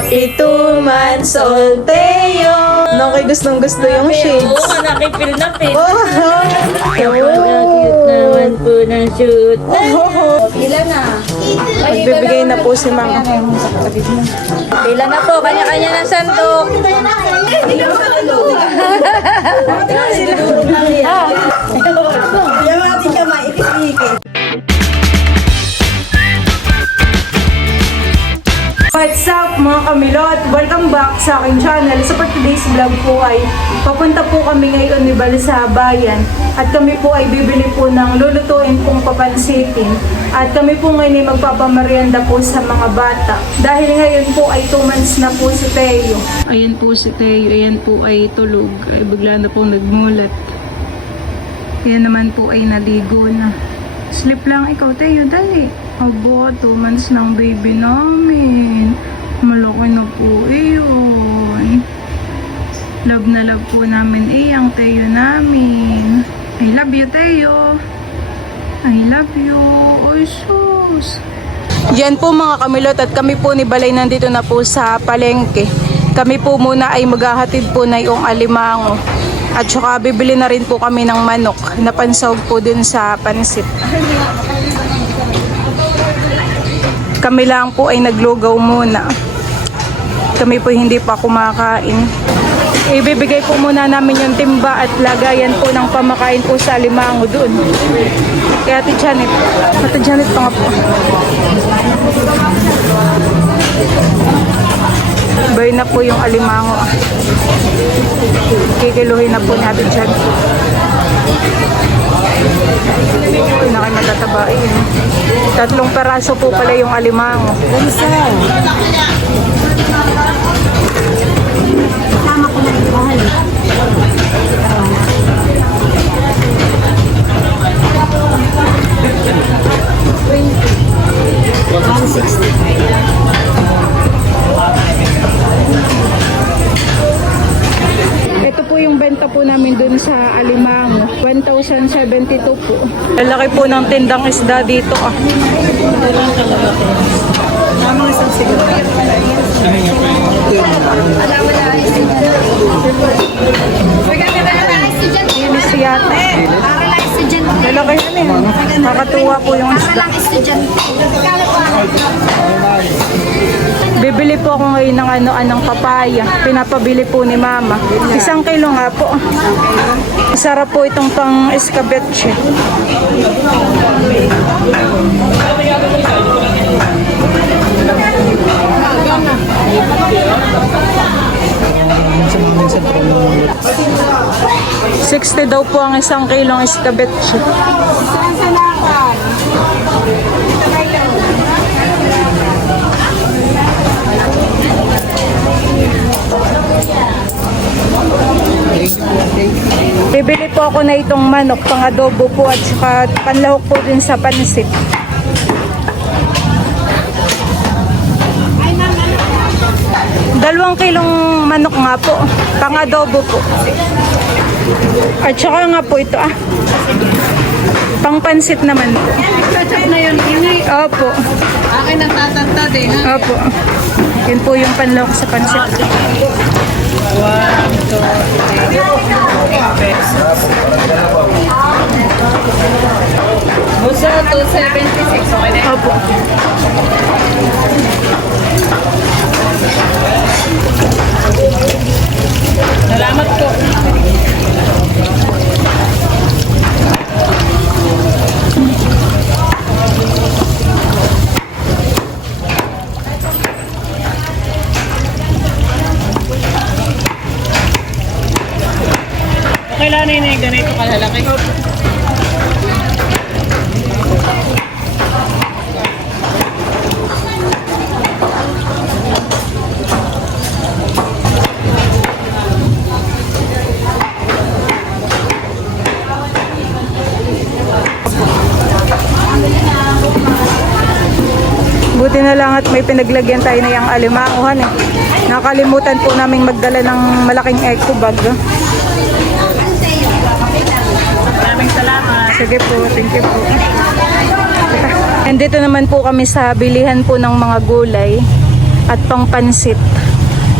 Happy two months old, Teo! Nung kay gustong gusto yung Oo, shades. nakipil na pil. Oh! Cute naman po ng shoot. Magbibigay na po si Mama. Pila na po, kanya-kanya ng sandok. What's up mga kamilot? Welcome back sa aking channel. So for today's vlog po ay papunta po kami ngayon ni Bal sa bayan at kami po ay bibili po ng lulutuin pong papansitin at kami po ngayon ay magpapamerienda po sa mga bata dahil ngayon po ay 2 months na po si Teo. Ayan po si Teo, ayan po ay tulog, ay bigla na pong nagmulat. Ayan naman po ay naligo na. Sleep lang ikaw, Teo, dali. Abo, two months ng baby namin. Malaki na po iyon. Love na love po namin eh, ang Teo namin. I love you, Teo. I love you. Oy, sus. Yan po mga kamilot at kami po ni Balay nandito na po sa palengke. Kami po muna ay maghahatid po na yung alimango. At saka bibili na rin po kami ng manok na pansawag po dun sa pansit. Kami lang po ay naglugaw muna. Kami po hindi pa kumakain. Ibibigay po muna namin yung timba at lagayan po ng pamakain po sa limango doon. Kaya Ate Janet, Ate Janet pa nga po. Bay na po yung alimango. Kikiluhin na po Ate Janet. Uy, na. Tatlong peraso po pala yung alimango. Ito po yung benta po namin dun sa Alimango. 1,072 po. Lalaki po ng tindang isda dito ah. Linis yata. Lalaki yan eh. Nakatuwa po yung isda. Bibili po ako ngayon ng ano anong papaya. Pinapabili po ni mama. Isang kilo nga po. Sarap po itong pang escabeche. Sixty daw po ang isang kilong escabeche. Bibili po ako na itong manok, pang adobo po at saka panlahok po din sa pansit. Dalawang kilong manok nga po, pang adobo po. At saka nga po ito ah. Pang pansit naman po. Ketchup na yun, ini. Opo. Akin ang tatantad eh. ha? Opo. Yun po yung panlahok sa pansit. One, two, three. Busa, 276. Okay na? Opo. Salamat po. Kailangan yun eh, ganito kalalaki. Buti na lang at may pinaglagyan tayo na yung alimanguhan eh. Nakalimutan po namin magdala ng malaking eco bag. Maraming salamat. Sige po, thank you po. And dito naman po kami sa bilihan po ng mga gulay. at pang pansit.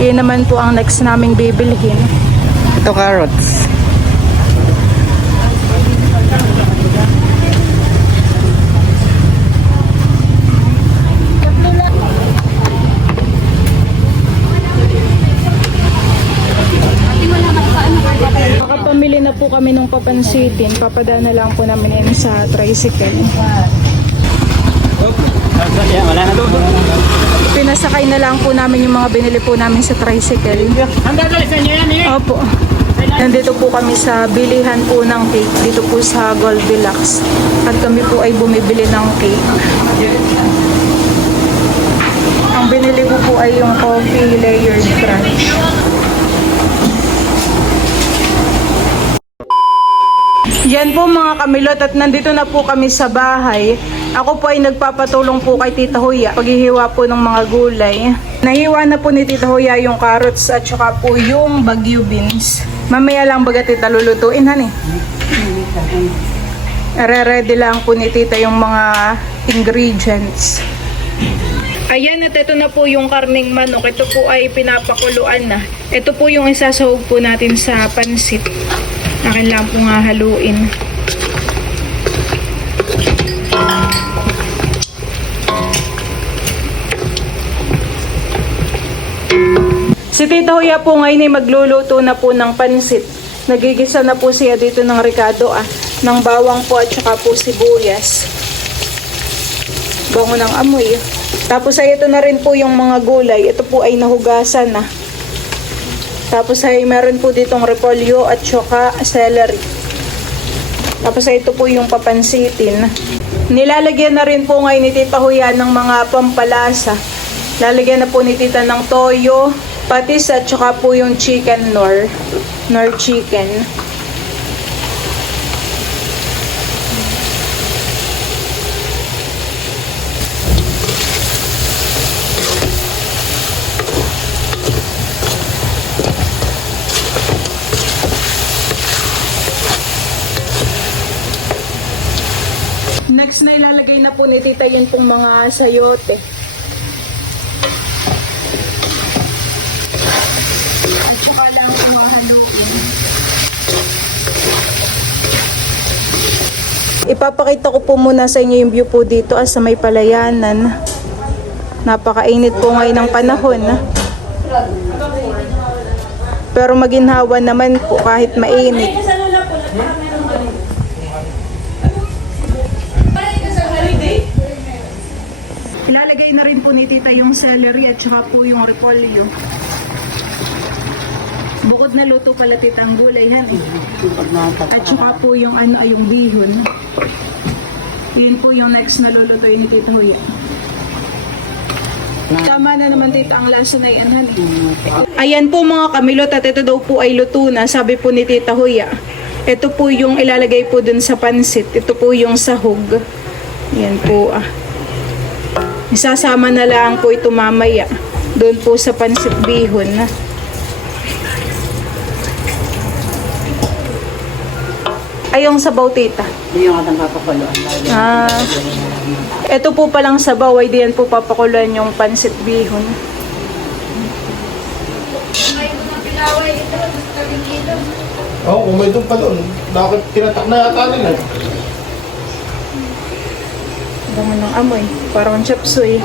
Yun naman po ang next naming bibilhin. Ito carrots. Makapamili na po kami ng papansitin. Papadana lang po namin yan sa tricycle. Wala na doon. Pinasakay na lang po namin yung mga binili po namin sa tricycle. Eh. Opo. Nandito po kami sa bilihan po ng cake. Dito po sa Goldilocks. At kami po ay bumibili ng cake. Ang binili ko po ay yung coffee layered crunch. Yan po mga kamilot at nandito na po kami sa bahay. Ako po ay nagpapatulong po kay Tita Huya paghihiwa po ng mga gulay. Nahiwa na po ni Tita Huya yung carrots at saka po yung bagyo beans. Mamaya lang baga Tita lulutuin hani. Re-ready lang po ni Tita yung mga ingredients. Ayan at ito na po yung karning manok. Ito po ay pinapakuluan na. Ito po yung isasahog po natin sa pansit. Akin lang po nga haluin. Si Tita Huya po ngayon ay magluluto na po ng pansit. Nagigisa na po siya dito ng ricado ah. Ng bawang po at saka po sibuyas. Bango ng amoy. Tapos ay ito na rin po yung mga gulay. Ito po ay nahugasan na. Tapos ay meron po ditong repolyo at saka celery. Tapos ay ito po yung papansitin. Nilalagyan na rin po ngayon ni Tita Huya ng mga pampalasa. Lalagyan na po ni Tita ng toyo, patis at saka po yung chicken nor. Nor chicken. Next na ilalagay na yun pong mga sayote. At saka lang mahaluin. Ipapakita ko po muna sa inyo yung view po dito as sa may palayanan. Napakainit po ngayon ng panahon. Pero maginhawa naman po kahit mainit. Po ni Tita yung celery at saka po yung repolyo. Bukod na luto pala tita ang gulay yan eh. At saka po yung ano ay yung bihon. Yun po yung next na lulutuin ni Tita Huya. Tama na naman tita ang lasa na yan han. eh. Ayan po mga kamilot at ito daw po ay luto na sabi po ni Tita Huya. Ito po yung ilalagay po dun sa pansit. Ito po yung sahog. Yan po ah. Isasama na lang po ito mamaya. Doon po sa pansit bihon. Ay, yung sabaw tita. Yung atang papakuluan. Ah, ito po palang sabaw. Ay diyan po papakuluan yung pansit bihon. Oo, oh, kung may doon pa doon. Bakit tinatak na yata nila? Bango ng amoy. Parang chop suey.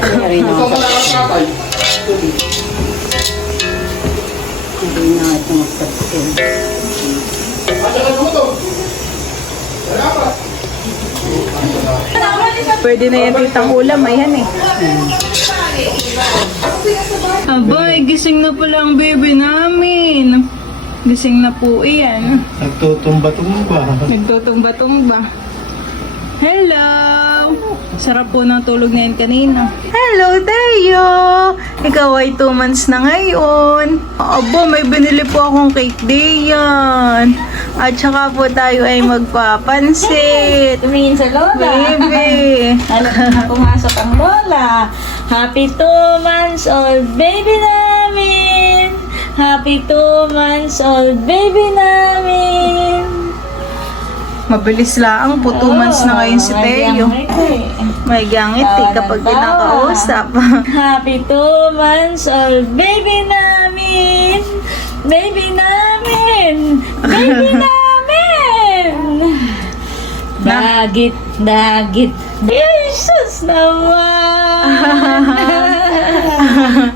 Hindi Ito na ka lang ang tatay. Hindi na ito pa. Pwede na yan titang ulam. Ayan eh. Abay, gising na pala ang baby namin. Gising na po iyan. Nagtutumba-tumba. Nagtutumba-tumba. Hello! Sarap po ng tulog na yan kanina. Hello, Tayo! Ikaw ay 2 months na ngayon. Abo, may binili po akong cake diyan. At saka po tayo ay magpapansit. Tumingin sa lola. Baby! Ano na pumasok ang lola. Happy two months old baby namin. Happy two months old baby namin. Mabilis lang po, 2 months na ngayon si Teo. May kapag Tawa ng tawa. kinakausap. Happy two months old baby namin! Baby namin! Baby namin! Dagit, dagit. Jesus naman!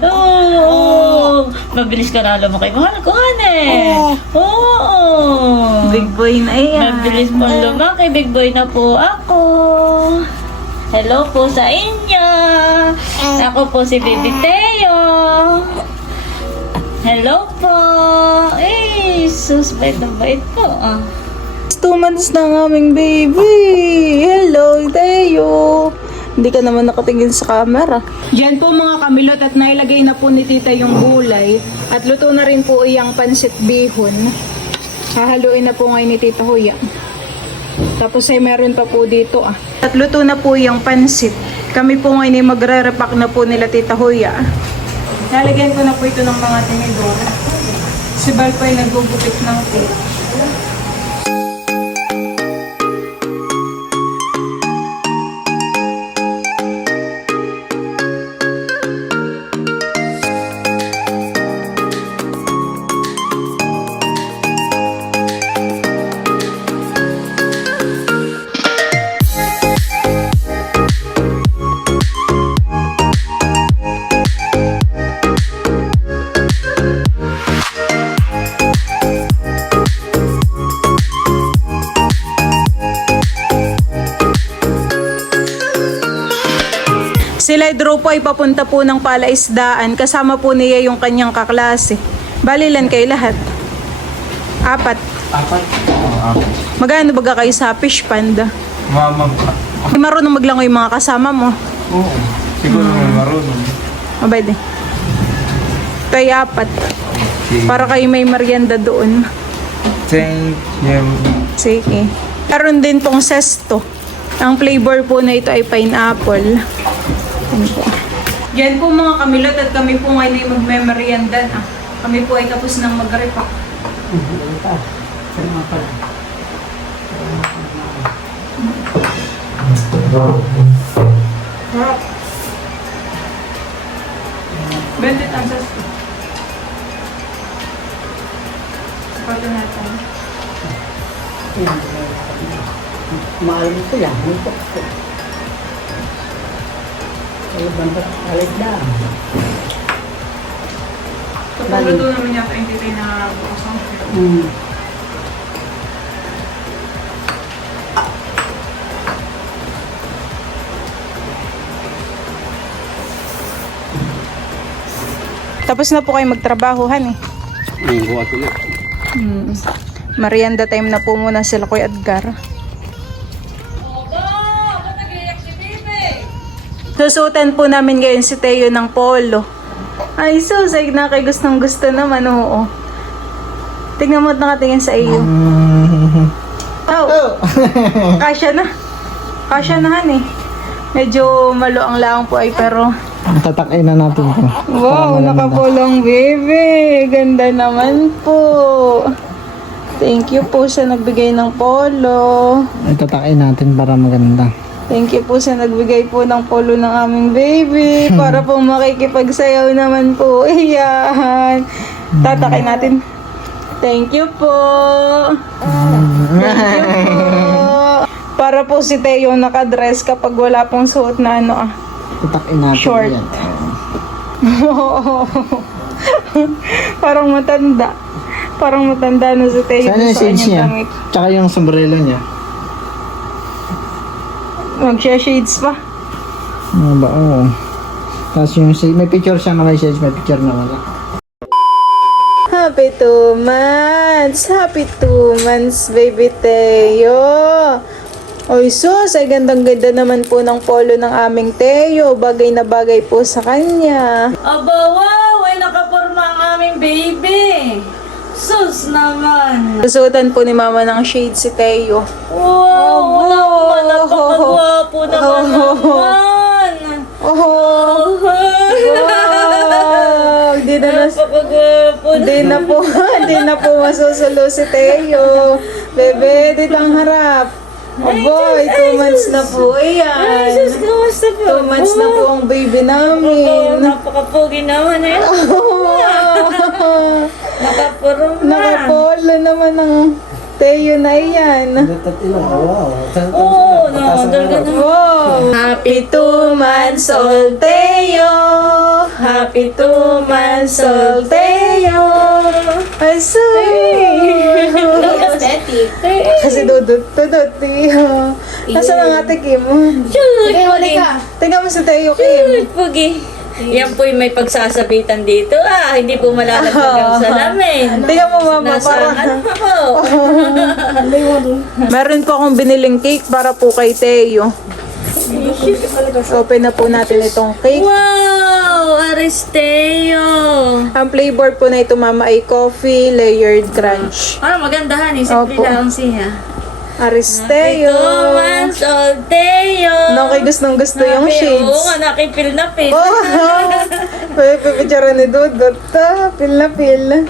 Oo! Mabilis ka na lumaki. Mahal ko, ane. Oo! Big boy na yan. Mabilis mo lumaki, big boy na po ako. Hello po sa inyo. Ako po si Baby Teo. Hello po. Eh, sus, bait na bait po. Ah. 2 months na ang aming baby. Hello, Teo. Hindi ka naman nakatingin sa camera. Diyan po mga kamilot at nailagay na po ni tita yung gulay. At luto na rin po iyang pansit bihon. Hahaluin na po ngayon ni tita Huya. Tapos ay meron pa po dito ah. At luto na po yung pansit. Kami po ngayon ay magre-repack na po nila tita Huya. Lalagyan ko na po ito ng mga tinidor. Si Bal po ay nagugupit ng cake. Si Ledro po ay papunta po ng palaisdaan. Kasama po niya yung kanyang kaklase. Balilan kayo lahat. Apat. Apat. Apat. Magano baga kayo sa fish panda? Mama. Marunong maglangoy yung mga kasama mo. Oo. Siguro may marunong. Abay din. Ito ay apat. Para kayo may merienda doon. Thank you. Sige. Meron din pong sesto. Ang flavor po na ito ay pineapple. Yan po. Yan po mga kamilot at kami po ngayon ay magmemerienda na. Kami po ay tapos ng mag-repack. Harap. Bendit ang sesto. Pagka natin. Mahal mo ko lang. Ito ko. Ay, bandat. Alit na. Kapag luto naman yata yung titay na bukas ang Hmm. Tapos na po kayo magtrabahuhan eh. Ang buhat ulit. Hmm. Marianda time na po muna sila Kuya Edgar. Susutan po namin ngayon si Teo ng polo. Ay, sus, ay na kay gustong gusto naman, oo. Tingnan mo at nakatingin sa iyo. Oh, kasya na. Kasya na, han eh. Medyo malo ang laang po ay pero Tatakay na natin to. Wow, nakapulong baby. Ganda naman po. Thank you po sa nagbigay ng polo. Itatakay natin para maganda. Thank you po sa nagbigay po ng polo ng aming baby. Para po makikipagsayaw naman po. Iyan. Tatakay natin. Thank you po. Thank you po. Para po si Teo nakadress kapag wala pong suot na ano ah. Tatakay natin Short. yan. Parang matanda. Parang matanda na si Teo. Saan yung sa shades kanyang niya? Tsaka yung sombrero niya. Magsha-shades pa. Ano ba? Oo. Tapos yung may picture siya na may shades, may picture na wala. Happy two months! Happy two months, baby Teo! Oy, sus, ay gandang-ganda naman po ng polo ng aming Teo. Bagay na bagay po sa kanya. Aba, wow! Ay, nakaporma ang aming baby! Sus naman! Susutan po ni mama ng shade si Teo. Wow! Naman, napakagwapo naman naman! Oh, Oh, wow! Di na, nas- napakagwapo di na po, di na po masusulo si Teo. Bebe, dito ang harap. Oh boy, two months na po. Ay, Ayan. sus, kumusta po? Two months na po ang baby Oh, namin. napaka-pogi naman eh. Nakapurong na. Nakapolo naman ang Teo na iyan. Oo, ka na. Wow! Happy two months old Teo! Happy two months old Teo! Ay, sweet! Kasi dudot, dudot, Teo. Nasaan ang ate Kim? Tingnan mo si Teo, Kim. Pogi. Yan po'y may pagsasabitan dito. Ah, hindi po malalagdag ang salamin. Tingnan mo, mama, Nasa parang... ano po? Meron po akong biniling cake para po kay Teo. Open na po natin itong cake. Wow! Aristeo! Ang flavor po na ito, mama, ay coffee layered crunch. Parang magandahan eh. Simple Opo. lang siya. Aristeo. Two months old Teo! Nakay gustong gusto yung shades. Oo nga, nakipil na pil. Oh, Pwede pipitsara ni Dudot. Ah, pil na pil.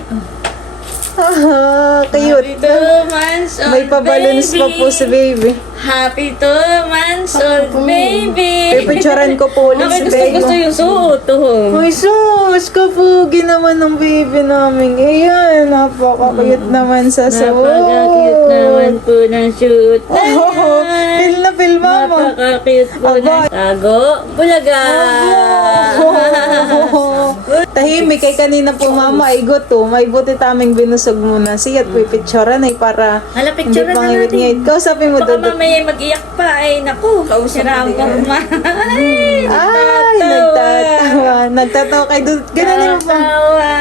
Ah, cute. Months old May pabalons pa po si baby. Happy two months old baby! Pipitsaran ko po ulit si gusto gusto yung suot. Oh. Ay, sus! Kapugi naman ng baby namin. Ayan, napaka-cute naman sa suot. Napaka-cute naman po ng shoot. Oh, pil na pil, mama. Napaka-cute po Aba. ng tago. Bulaga! Tahimik kay kanina po mama ay guto. May buti taming binusog muna siya at pipitsaran ay para Hala, picture na natin. ngayit. Kausapin mo Baka Dudot. mamaya mag-iyak pa. Ay, naku. Sira ang forma. Ay, Ay, nagtatawa. Nagtatawa kay Dudot. Ganun mo pa. Natawa.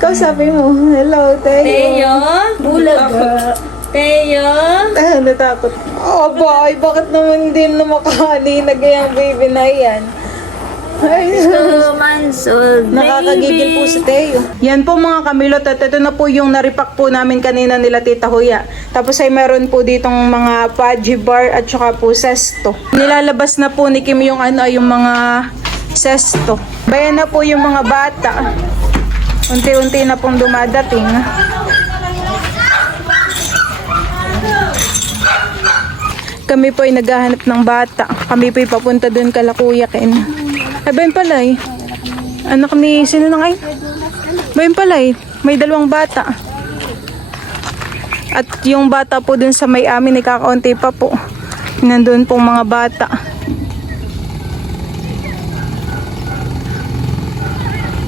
Kausapin mo. Hello, Teo. Teo? Bulaga. Teo? Ah, natakot. Oh, boy, bakit naman din na makahali na gayang baby na yan? Two months old Nakakagigil po si Teo. Yan po mga kamilot at ito na po yung naripak po namin kanina nila Tita Huya. Tapos ay meron po ditong mga pudgy bar at saka po sesto. Nilalabas na po ni Kim yung ano yung mga sesto. Bayan na po yung mga bata. Unti-unti na pong dumadating. Kami po ay naghahanap ng bata. Kami po ay papunta doon kala Kuya Ken. Ay, ba yun pala eh. Anak ni, sino nang ay? Ba yun pala eh. May dalawang bata. At yung bata po dun sa may amin, ay kakaunti pa po. Nandun pong mga bata.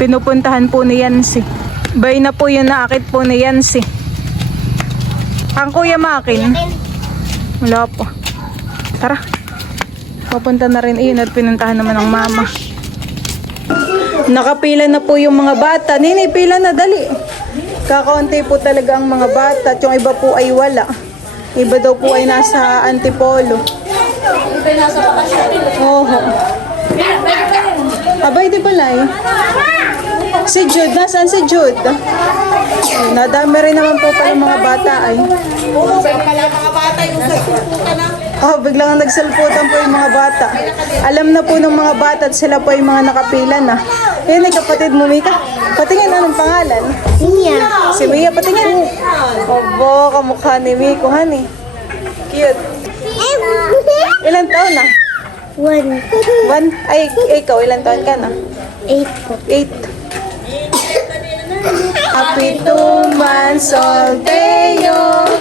Pinupuntahan po ni Yancy. Bay na po yung naakit po ni Yancy. Ang kuya makin. Wala po. Tara. Papunta na rin iyon at pinuntahan naman ng mama. Nakapila na po yung mga bata. Nini, pila na, dali. Kakaunti po talaga ang mga bata at yung iba po ay wala. Iba daw po ay nasa antipolo. Oo. Abay, di pala eh. Si Jude, nasaan si Jude? Nadami rin naman po pala mga bata ay. Oh, biglang nagsalputan po yung mga bata. Alam na po ng mga bata at sila po yung mga nakapila na. Yun, ay kapatid mo, Mika. Patingin, anong pangalan? Mia. Si Mia, patingin. Obo, kamukha ni Miko, honey. Cute. Ilan taon na? One, One? Ay, ikaw, ilan taon ka na? eight po. Eight. Happy two months old Teo.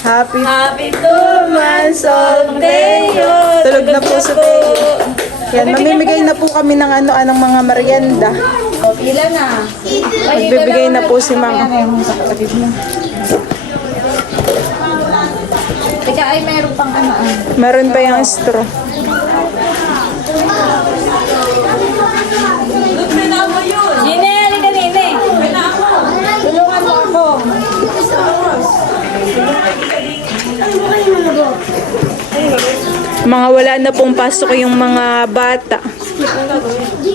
Happy Happy two months old Teo. Tulog na po sa Teo. Yan, mamimigay na po kami ng ano, anong mga merienda. Pila na. Magbibigay na po si mama. Teka, ay mayroon pang ano. ah. Meron pa yung straw. Mga wala na pong pasok yung mga bata.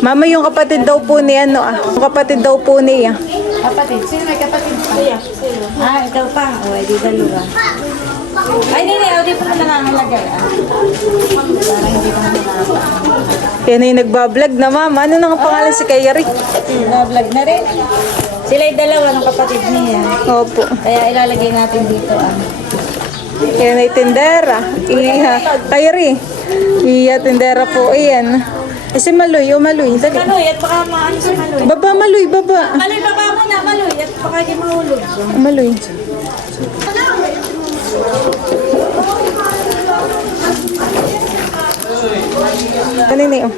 Mama, yung kapatid daw po ni ano ah. Yung kapatid daw po niya. Kapatid. Sino may kapatid pa? Ah, ikaw pa. O, di dalawa. Ay, nini, o, di pa ka nangangalagay. Ah. Para hindi ka nangangalagay. Yan ay nagbablog na mama. Ano nang pangalan si Kayari? Vlog na rin. Sila yung dalawa ng kapatid niya. Opo. Kaya ilalagay natin dito ah. Yan ay tindera. Iha. Kayri. Iya, tindera po. Iyan. Eh, si Maloy. O, Maloy. Dali. Maloy, at baka maano si Maloy. Baba, Maloy. Baba. Maloy, baba mo na, Maloy, at baka di mahulog. Maloy. Kanina yun.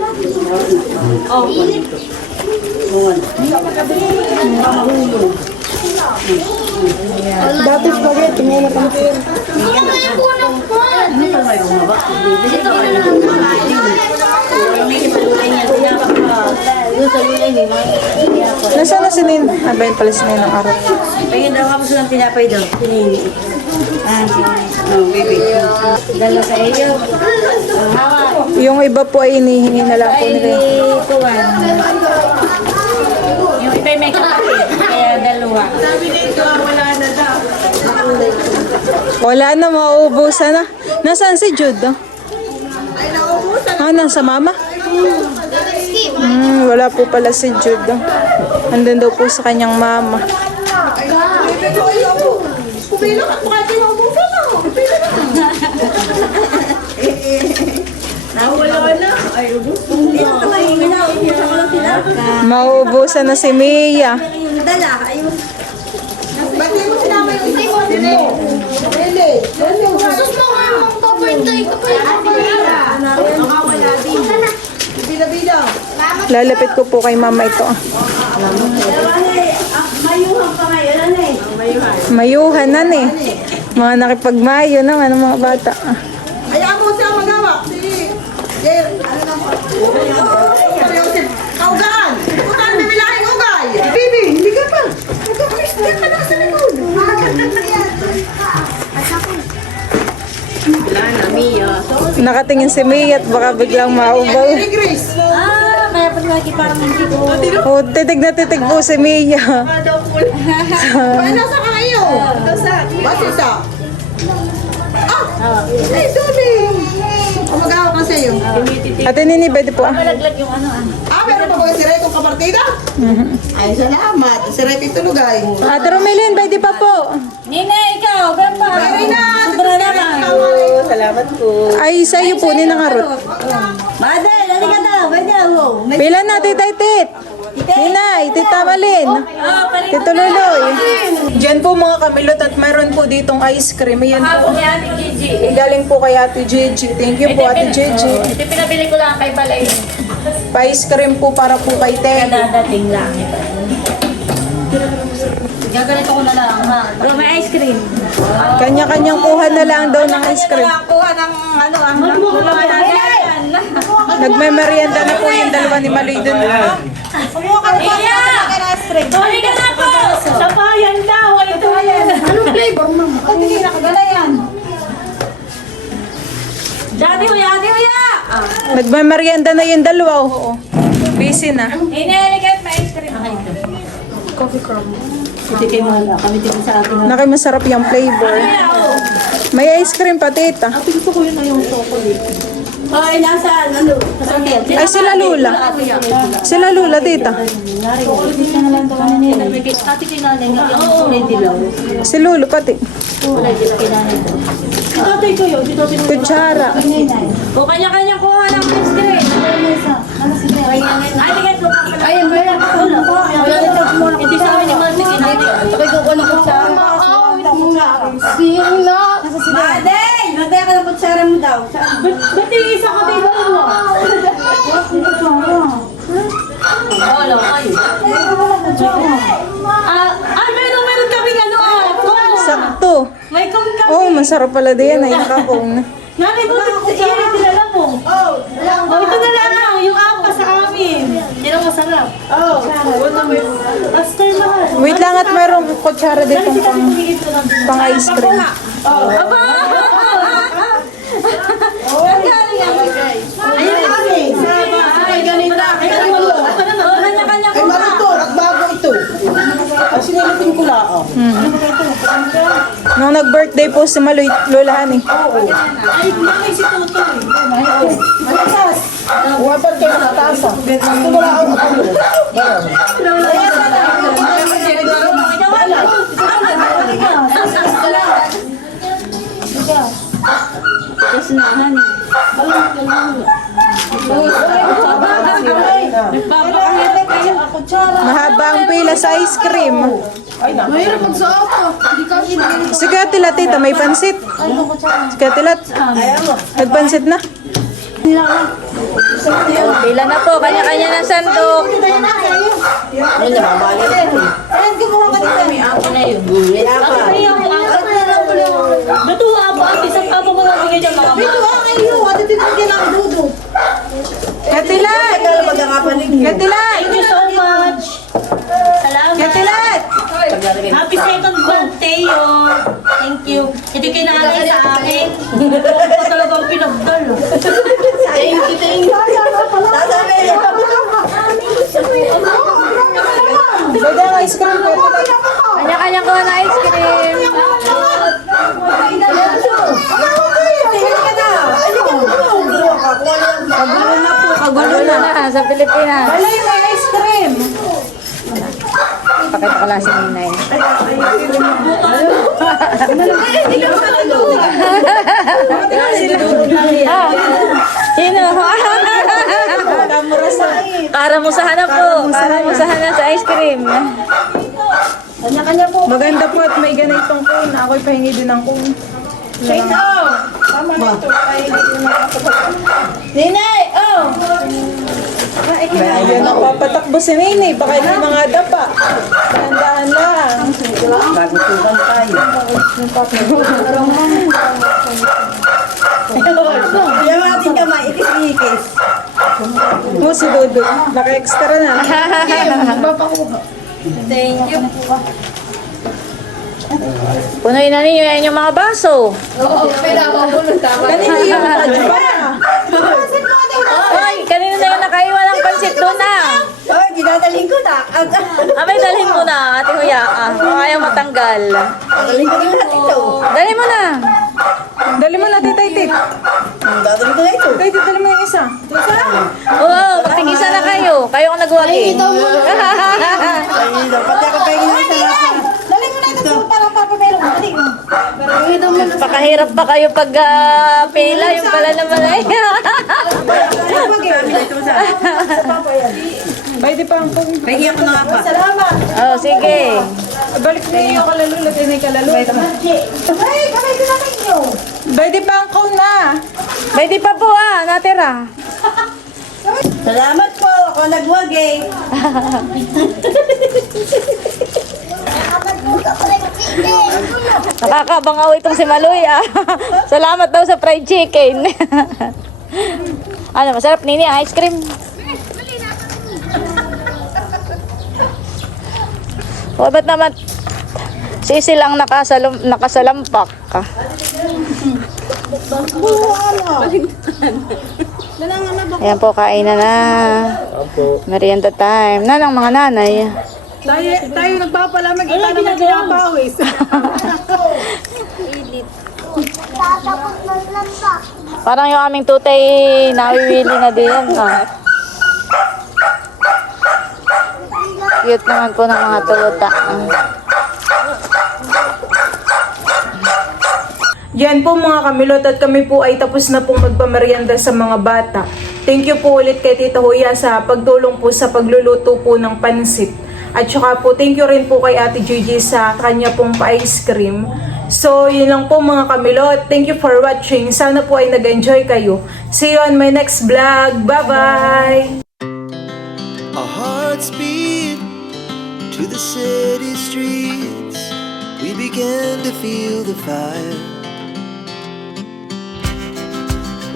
Dati spaghetti, may napansin. Ano yung punong po? Ito ko na Nasaan na si Nin? Ah, ba yun pala si Nin ng araw. Pagin daw ako sa tinapay daw. Pinili. Ah, baby. Dala sa iyo. Hawak. Yung iba po ay inihingi na lang po Ay, nila. kuwan. Yung iba may kapatid. Kaya dalawa. Wala na, mauubusan na. Nasaan si Jude? Oh? Ah, nasa mama? Hmm, wala po pala si Jude. Oh. Andun daw po sa kanyang mama. Mauubusan na si Mia. Sus mo nga yung papertay ko pa Lalapit ko po kay mama ito. ah. Mayuhan na eh. Mga nakipagmayo na ano mga bata. Hayaan mo siya Kaugaan! Kutan, bibilangin ugay! Bibi, hindi ka pa! Nagkakalis ka na sa likod! Nakatingin si Mia at baka biglang maubaw. Ah, kaya pala lagi parang hindi ko. Oh, titig na titig po si Mia. Nasa ka kayo? Basi sa... Ah! Ay, Dolly! Ka sa'yo. Ate Nini, pwede po ah. Malaglag yung ano ah. Ah, meron pa ba si Ray kong kapartida? Ay, salamat. Si Ray Pitulugay. Ate Romelin, pwede pa po. Nina, ikaw, grandpa. Ay, na! Sobra naman. Salamat po. Ay, sa'yo po, ninang arot. Madel, halika daw. Pwede ako. Pila na, tita Tit. Ninay, tita Malin. Ah, Tito Luloy. Diyan po mga kamilot at meron po ditong ice cream. Ayan po. Ni Ate Gigi. Galing po kay Ate Gigi. Thank you po Ate Gigi. Ito pinabili ko lang kay Balay. Pa-ice cream po para po kay Ted. Dadating lang ito. Gaganito ko na lang, ha? Bro, may ice cream. Kanya-kanyang kuha na lang daw ng ice cream. Kuha ng ano, ang. Nagme-merienda na po yung dalawa ni Maloy dun. Kumuha ka na ice cream. Sorry ka na po. Sapayan daw. Ito yan. Anong flavor, ma'am? Pati hindi nakagala yan. Dati huya, dati huya. Nagme-merienda na yung dalawa. Oo. Busy na. Ineligat may ice cream. Coffee crumb. Hindi kayo mahala. Kami din sa atin. Naki masarap yung flavor. May ice cream pa, tita. Ay, nasa ano? Nasa hotel. Ay, sila Lula. Sila Lula, tita. Ate nga yung kulay dilaw. Si Lulu pati. Kulay dilaw kinanay daw. Tatay ko yun. Dito tin Kutsara. O kanya-kanya kuha ng cream. Ay, ligat mo. Ay, wala ka wala. Wala na mo. Hindi sa amin yung mga kinanay. Sabay ko kuha ng kutsara. Sino? Madel! Ka ng kutsara mo daw. Ba't yung isa ka dito mo? Wala, ay. Ah, ah, meron, meron kaming ano ah. Oh, Sakto. may kam kami. Oh, masarap pala din. Ay, nakakong. Nanay, buti sa iyo, dinala mo. Oh, ito na lang ah, yung apa sa amin. Yan ang masarap. Oh, Master mahal. Wait lang at mayroong kutsara dito pang, ko lang din. pang ice cream. Aba! Ay, malutor at bago ito. Ang sinilipin ko lang. oh. Hmm. Nung nag-birthday po si Maloy, Lola ni. Malakas. Uwapan sa taas. Ah. Ito wala ako ako. Yes, na, honey. Balong, balong ang pila sa ice cream. Magsuot to. Hindi ka Sige, tila tita, may pansit. Sige, tilat. Nagpansit na. Pila na po, kanya-kanya ng sandok. Natuwa ba? Isang pa mo magbigay dyan mga Ito ang iyo. Ano tinagyan ang dudo? Katilat! Katilat! Thank you so much. Salamat. Katilat! Happy second birthday, oh. Thank you. Ito kinalay sa akin. Ako talagang pinagdal. oh. Thank you, thank you. Pwede ang ice cream, katilat. Kanya-kanya ko na ice cream. Kagulo na po, kagulo na. na sa Pilipinas. Wala yung ice cream. Pakita ko lang si Ninay. Sino? Karamusahan na po. Karamusahan na sa ice cream. Maganda po at may ganitong cone. Ako'y pahingi din ng cone. Ninay, oh! Yan ang papatakbo si Nene. Baka hindi mga dapa. Dahan-dahan lang. Bago tukan tayo. Yan ating kamay, ikis-ikis. Mo si Dodo. Naka-extra na. Thank you. Punuin na ninyo yan yung mga baso. Kanina yung pa. Ay, kanina na yung nakaiwan ng pansit doon na. Ay, dinadaling ko na. Abay, dalhin mo na, ate Huya. Ah, ayaw matanggal. Dadaling ko na lahat ito. Dali mo na. Dali mo na, tita Itik. Dadaling ko na ito. Tita Itik, dali mo yung isa. Oo, magtigisa na kayo. Kayo ang nagwagi. Ay, dapat ako pa yung isa lahat. Dali mo na ito para papapelo ko. Dali mo. Pakahirap pa kayo pag ah, pila. Yung pala naman ay. Pwede pa ang cone. Pahingi ako na pa. Salamat. oh, sige. Balik na yung kalalo. Lagay na yung kalalo. Ay, kamay ko naman nyo. Pwede pa ang cone na. May di pa po ah, natira. Salamat po. Ako nagwagi. Nakakabangaw itong si Maloy ah. Salamat daw sa fried chicken. ano, masarap nini ang ice cream. O, ba't naman sisi lang nakasalum, nakasalampak ka? Ayan po, kainan na. Merienda time. Nanang mga nanay. Tayo, tayo nagpapalamag. Kita naman pinapawis. Parang yung aming tutay nawiwili na din. Ah. Cute naman po ng mga tuta. Yan po mga kamilot at kami po ay tapos na pong magpamerienda sa mga bata. Thank you po ulit kay Tita Huya sa pagtulong po sa pagluluto po ng pansit. At saka po thank you rin po kay Ate Gigi sa kanya pong pa-ice cream. So yun lang po mga kamilot. Thank you for watching. Sana po ay nag-enjoy kayo. See you on my next vlog. Bye-bye! Our hearts beat to the city streets. We began to feel the fire.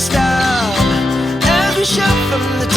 stop. Every shot from the